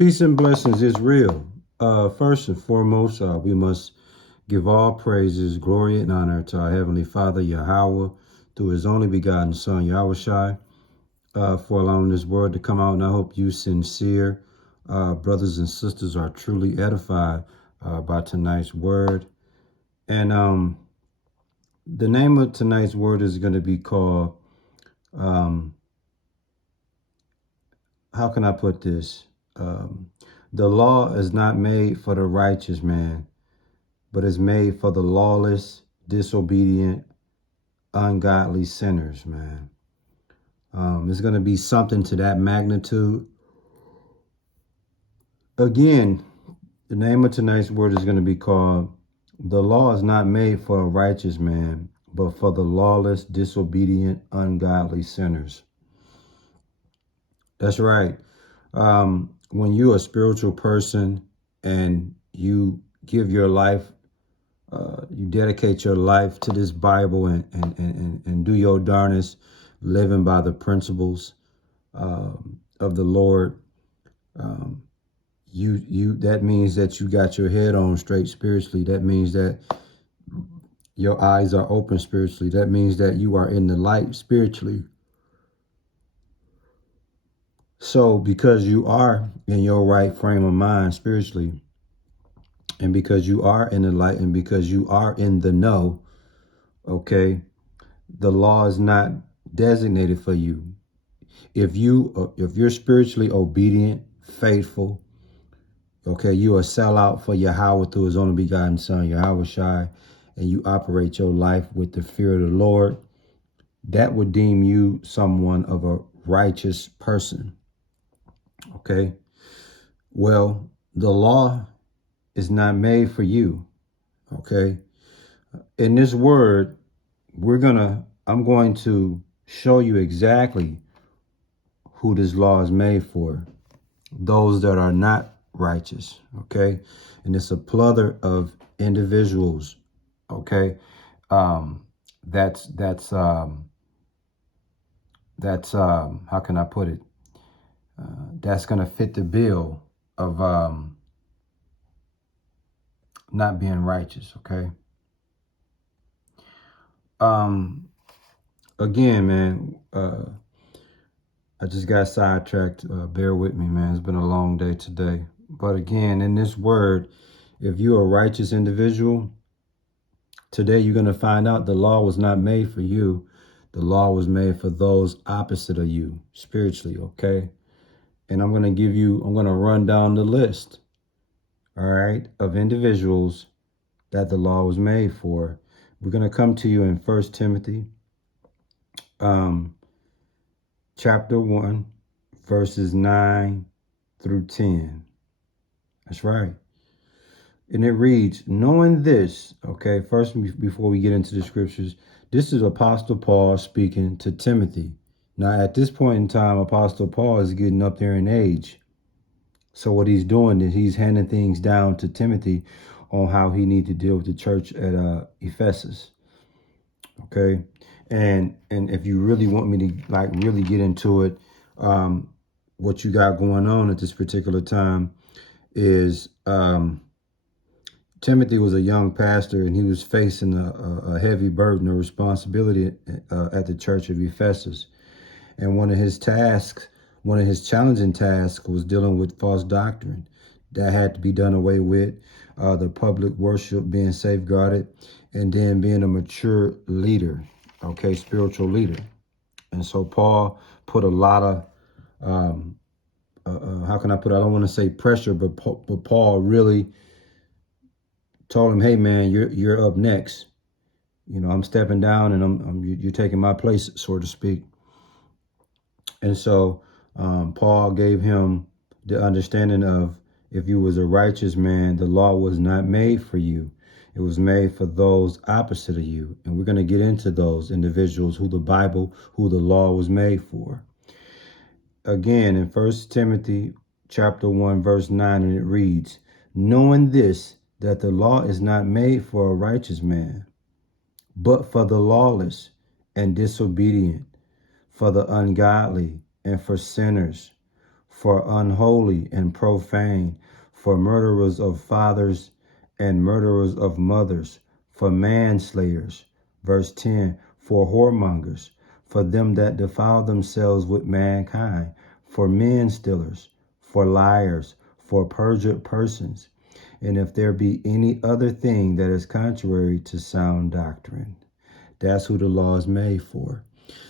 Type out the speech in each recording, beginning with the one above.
Peace and blessings is real. First and foremost, we must give all praises, glory, and honor to our Heavenly Father, Yahweh, through His only begotten Son, Yahushai, for allowing this word to come out. And I hope you sincere brothers and sisters are truly edified by tonight's word. And the name of tonight's word is going to be called, how can I put this? The law is not made for the righteous man, but is made for the lawless, disobedient, ungodly sinners, man. It's going to be something to that magnitude. Again, the name of tonight's word is going to be called, The Law is not made for a righteous man, but for the lawless, disobedient, ungodly sinners. That's right. When you're a spiritual person and you give your life, you dedicate your life to this Bible and do your darnest living by the principles of the Lord, that means that you got your head on straight spiritually. That means that your eyes are open spiritually. That means that you are in the light spiritually. So because you are in your right frame of mind spiritually, and because you are in the light, and because you are in the know, okay, the law is not designated for you. If you're spiritually obedient, faithful, okay, you are sell out for Yahweh through His only begotten Son, Yahushai, and you operate your life with the fear of the Lord, that would deem you someone of a righteous person. Okay. Well, the law is not made for you. Okay. In this word, I'm going to show you exactly who this law is made for. Those that are not righteous. Okay. And it's a plethora of individuals. Okay. That's how can I put it? That's going to fit the bill of not being righteous, okay? Again, man, I just got sidetracked. Bear with me, man. It's been a long day today. But again, in this word, if you're a righteous individual, today you're going to find out the law was not made for you. The law was made for those opposite of you spiritually, okay? And I'm going to run down the list, all right, of individuals that the law was made for. We're going to come to you in 1 Timothy, chapter 1, verses 9 through 10. That's right. And it reads, knowing this, okay, first, before we get into the scriptures, this is Apostle Paul speaking to Timothy. Now, at this point in time, Apostle Paul is getting up there in age. So what he's doing is he's handing things down to Timothy on how he needs to deal with the church at Ephesus. Okay. And if you really want me to really get into it, what you got going on at this particular time is Timothy was a young pastor, and he was facing a heavy burden of responsibility at the church of Ephesus. And one of his challenging tasks was dealing with false doctrine that had to be done away with, the public worship being safeguarded, and then being a mature leader, okay, spiritual leader. And so Paul put a lot of, how can I put it? I don't want to say pressure, but Paul really told him, hey, man, you're up next. You know, I'm stepping down, and you're taking my place, so to speak. And so Paul gave him the understanding of, if you was a righteous man, the law was not made for you. It was made for those opposite of you. And we're going to get into those individuals who the law was made for. Again, in 1 Timothy chapter 1, verse 9, and it reads, knowing this, that the law is not made for a righteous man, but for the lawless and disobedient, for the ungodly, and for sinners, for unholy and profane, for murderers of fathers and murderers of mothers, for manslayers. Verse 10, for whoremongers, for them that defile themselves with mankind, for men stealers, for liars, for perjured persons, and if there be any other thing that is contrary to sound doctrine. That's who the law is made for.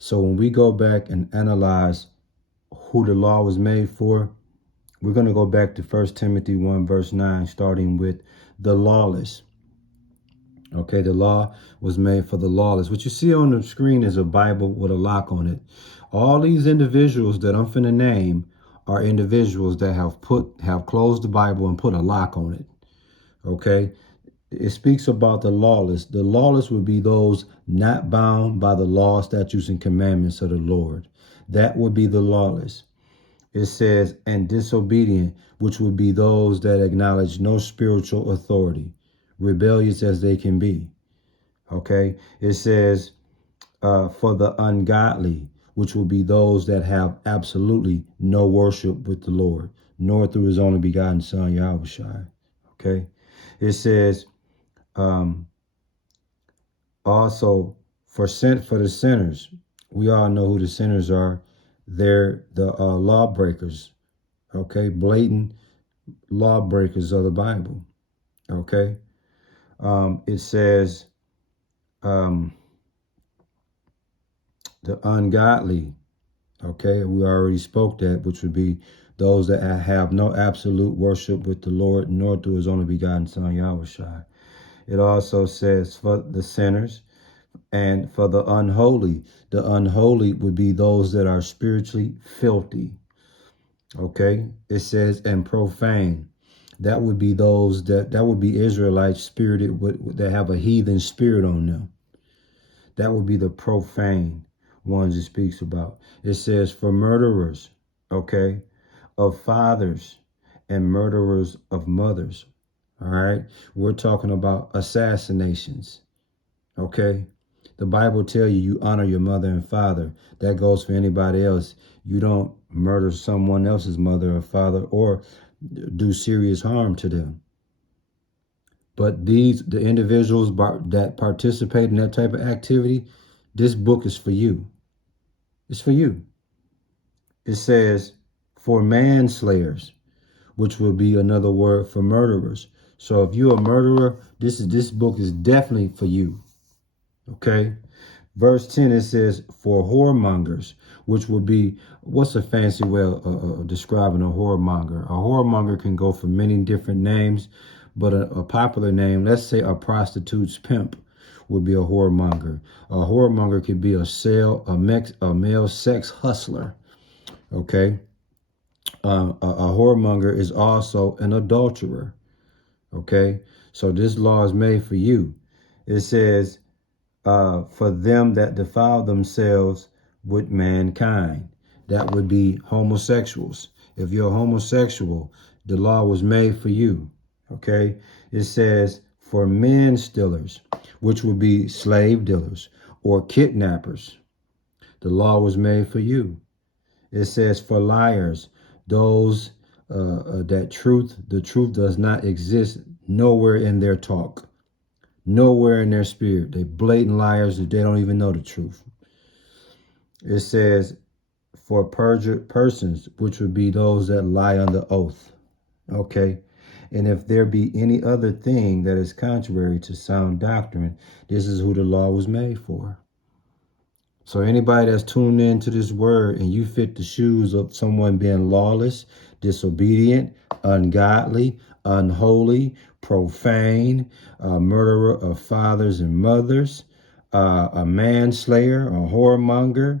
So when we go back and analyze who the law was made for, we're going to go back to 1 Timothy 1 verse 9, starting with the lawless. Okay, the law was made for the lawless. What you see on the screen is a Bible with a lock on it. All these individuals that I'm finna name are individuals that have closed the Bible and put a lock on it. Okay, it speaks about the lawless. The lawless would be those not bound by the law, statutes, and commandments of the Lord. That would be the lawless. It says, and disobedient, which would be those that acknowledge no spiritual authority, rebellious as they can be. Okay. It says, for the ungodly, which will be those that have absolutely no worship with the Lord, nor through his only begotten son, Yahushua. Okay. It says, also for the sinners. We all know who the sinners are. They're the lawbreakers. Okay. Blatant lawbreakers of the Bible. Okay. It says, the ungodly. Okay. We already spoke that, which would be those that have no absolute worship with the Lord, nor through his only begotten son, Yahushua. It also says for the sinners and for the unholy. The unholy would be those that are spiritually filthy. Okay. It says, and profane. That would be those that would be Israelites spirited that have a heathen spirit on them. That would be the profane ones it speaks about. It says for murderers, okay, of fathers and murderers of mothers. All right. We're talking about assassinations. Okay. The Bible tells you honor your mother and father. That goes for anybody else. You don't murder someone else's mother or father or do serious harm to them. But the individuals that participate in that type of activity, this book is for you. It's for you. It says for manslayers, which will be another word for murderers. So if you're a murderer, this book is definitely for you. Okay. Verse 10, it says for whoremongers, which would be, what's a fancy way of describing a whoremonger? A whoremonger can go for many different names, but a popular name, let's say a prostitute's pimp, would be a whoremonger. A whoremonger could be a male sex hustler. Okay. A whoremonger is also an adulterer. Okay. So this law is made for you. It says, for them that defile themselves with mankind. That would be homosexuals. If you're a homosexual, the law was made for you. Okay. It says for men stealers, which would be slave dealers or kidnappers. The law was made for you. It says for liars, those the truth does not exist nowhere in their talk. Nowhere in their spirit. They blatant liars that they don't even know the truth. It says for perjured persons, which would be those that lie under oath. Okay. And if there be any other thing that is contrary to sound doctrine, this is who the law was made for. So anybody that's tuned into this word and you fit the shoes of someone being lawless, disobedient, ungodly, unholy, profane, a murderer of fathers and mothers, a manslayer, a whoremonger,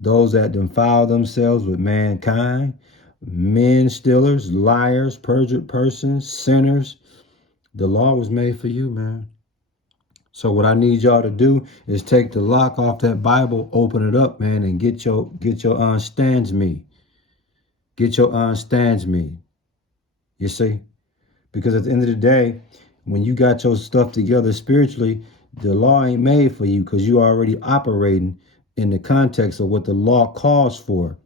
those that defile themselves with mankind, men stealers, liars, perjured persons, sinners. The law was made for you, man. So what I need y'all to do is take the lock off that Bible, open it up, man, and get your understands me. Get your understands me. You see? Because at the end of the day, when you got your stuff together spiritually, the law ain't made for you because you already operating in the context of what the law calls for.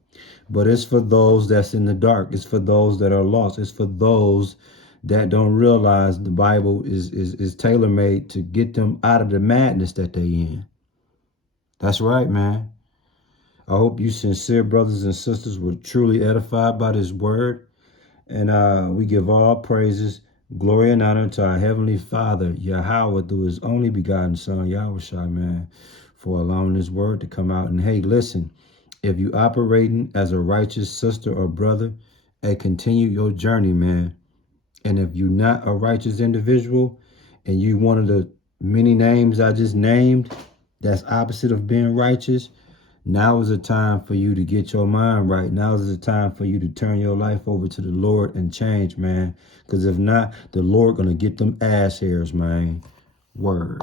But it's for those that's in the dark. It's for those that are lost. It's for those that don't realize the Bible is tailor-made to get them out of the madness that they in. That's right, man. I hope you sincere brothers and sisters were truly edified by this word. And we give all praises, glory, and honor to our Heavenly Father, Yahweh, through His only begotten Son, Yahushua, man, for allowing this word to come out. And hey, listen, if you operating as a righteous sister or brother, hey, continue your journey, man. And if you're not a righteous individual and you one of the many names I just named that's opposite of being righteous, now is the time for you to get your mind right. Now is the time for you to turn your life over to the Lord and change, man. Because if not, the Lord going to get them ass hairs, man. Word.